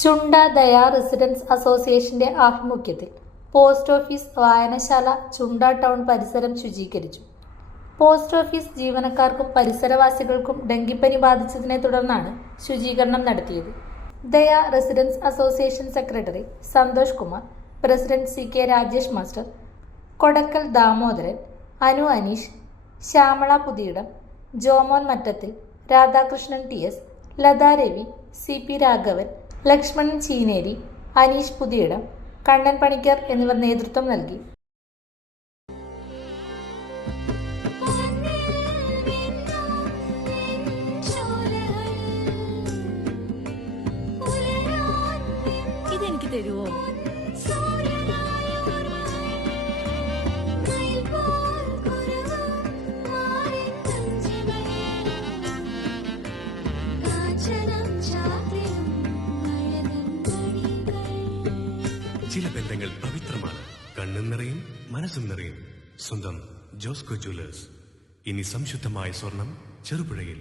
ചുണ്ട ദയ റെസിഡൻസ് അസോസിയേഷന്റെ ആഭിമുഖ്യത്തിൽ പോസ്റ്റ് ഓഫീസ് വായനശാല ചുണ്ട ടൗൺ പരിസരം ശുചീകരിച്ചു. പോസ്റ്റ് ഓഫീസ് ജീവനക്കാർക്കും പരിസരവാസികൾക്കും ഡെങ്കിപ്പനി ബാധിച്ചതിനെ തുടർന്നാണ് ശുചീകരണം നടത്തിയത്. Daya residence association secretary Santhosh Kumar, president CK Rajesh master, Kodakkal Damodaran, Anu Aneesh, Shyamala Puthiyidam, Jomon Mattathil, Radhakrishnan TS, Latha Ravi, CP Raghavan, Lakshmanan Cheeneri, Aneesh Puthiyidam, Kannan Panicker എന്നിവർ നേതൃത്വം നൽകി. ഇതെനിക്ക് തരുവോ? ചില ബന്ധങ്ങൾ പവിത്രമാണ്. കണ്ണും നിറയും മനസ്സും നിറയും. സ്വന്തം ജോസ്കോ ജ്വല്ലേഴ്സ്. ഇനി സംശുദ്ധമായ സ്വർണം ചെറുപുഴയിൽ.